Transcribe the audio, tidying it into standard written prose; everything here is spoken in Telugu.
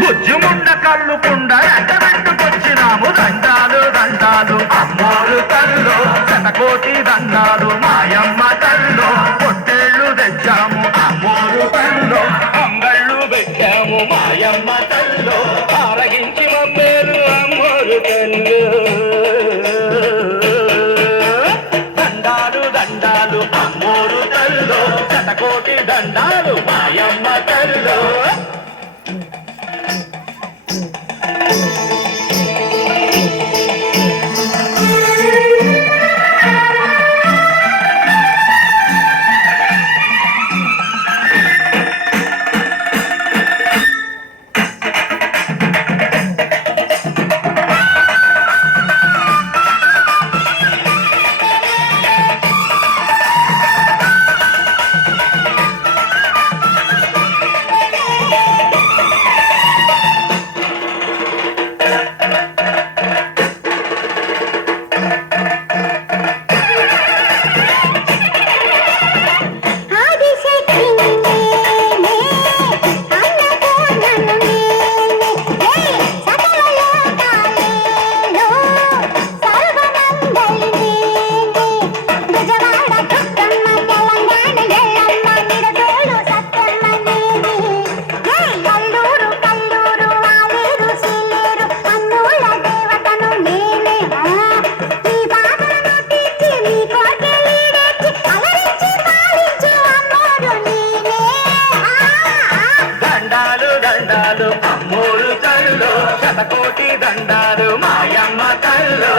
బుజ్జిముండ కళ్ళు కుండ ఎక్కబెట్టుకొచ్చినాము దండాలు దండాలు అమ్మోరు తల్లు శతకోటి దండాలు మాయమ్మ తల్లు పొట్టేళ్ళు తెచ్చాము అమ్మోరు తల్లు అంగళ్ళు పెట్టాము మాయమ్మ తల్లు ఆరగించి మమ్మేలు అమ్మోరు తల్లు దండాలు దండాలు అమ్మోరు తల్లు శతకోటి దండాలు మాయమ్మ తల్లు అమ్మోరు తల్లు శతకోటి దండాలు మాయమ్మ తల్లు